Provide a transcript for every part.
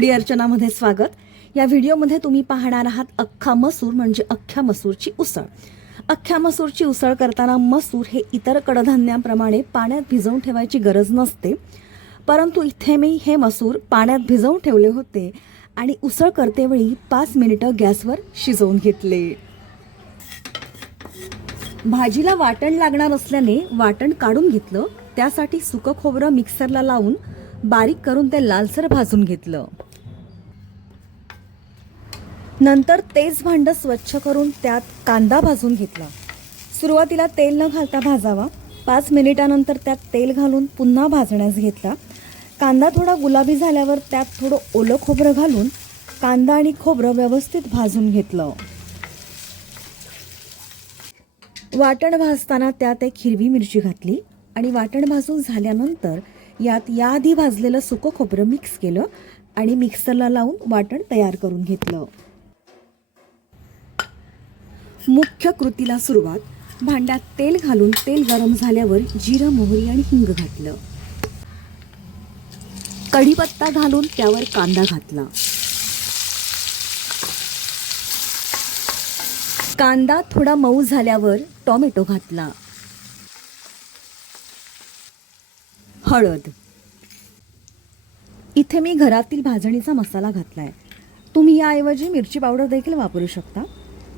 Foodie अर्चनामध्ये स्वागत। या व्हिडिओमध्ये तुम्ही पाहणार आहात अख्खा मसूर म्हणजे अख्ख्या मसूरची उसळ। अख्ख्या मसूरची उसळ करताना मसूर हे इतर कडधान्यांप्रमाणे पाण्यात भिजवून ठेवायची गरज नसते, परंतु इथे मी हे मसूर पाण्यात भिजवून ठेवले होते आणि उसळ करतेवेळी 5 मिनिटं गॅसवर शिजवून घेतले। भाजीला वाटण लागणार असल्याने वाटण काढून घेतलं। त्यासाठी सुकं खोबरं मिक्सरला लावून बारीक करून ते लालसर भाजून घेतलं। नंतर तेच भांडं स्वच्छ करून त्यात कांदा भाजून घेतला। सुरुवातीला तेल न घालता भाजावा। 5 मिनिटानंतर त्यात तेल घालून पुन्हा भाजण्यास घेतला। कांदा थोडा गुलाबी झाल्यावर त्यात थोडं ओलं खोबरं घालून कांदा आणि खोबरं व्यवस्थित भाजून घेतलं। वाटण भाजताना त्यात एक हिरवी मिरची घातली आणि वाटण भाजून झाल्यानंतर यात याआधी भाजलेलं सुकं खोबरं मिक्स केलं आणि मिक्सरला लावून वाटण तयार करून घेतलं। मुख्य कृतीला सुरुवात। भांड्यात तेल घालून तेल गरम झाल्यावर जिरं, मोहरी आणि हिंग घातलं। कढीपत्ता घालून त्यावर कांदा घातला। कांदा थोडा मऊ झाल्यावर टोमॅटो घातला। हळद। इथे मी घरातील भाजणीचा मसाला घातलाय। तुम्ही याऐवजी मिरची पावडर देखील वापरू शकता।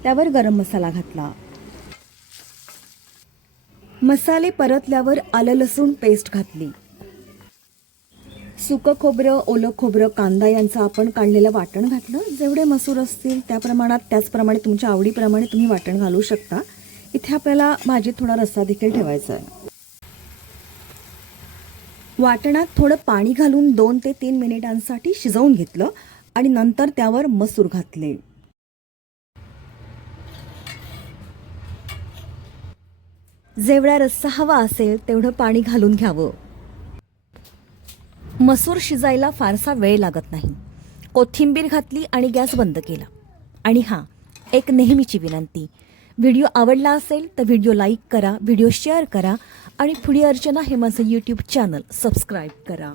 त्यावर गरम मसाला घातला। मसाले परतल्यावर आलं लसूण पेस्ट घातली। सुकं खोबरं, ओलं खोबरं, कांदा यांचं आपण काढलेलं वाटण घातलं। जेवढे मसूर असतील त्या प्रमाणात त्याचप्रमाणे तुमच्या आवडीप्रमाणे तुम्ही वाटण घालू शकता। इथे आपल्याला भाजीत थोडा रस्सा देखील ठेवायचा आहे। वाटणात थोडं पाणी घालून 2 ते 3 मिनिटांसाठी शिजवून घेतलं आणि नंतर त्यावर मसूर घातले। जेवढा रस्सा हवा असेल तेवढं पाणी घालून घ्यावं। मसूर शिजायला फारसा वेळ लागत नाही। कोथिंबीर घातली आणि गॅस बंद केला। आणि हां, एक नेहमीची विनंती, व्हिडिओ आवडला असेल तर व्हिडिओ लाईक करा, व्हिडिओ शेअर करा आणि फूडी अर्चना हे माझं यूट्यूब चॅनल सबस्क्राईब करा।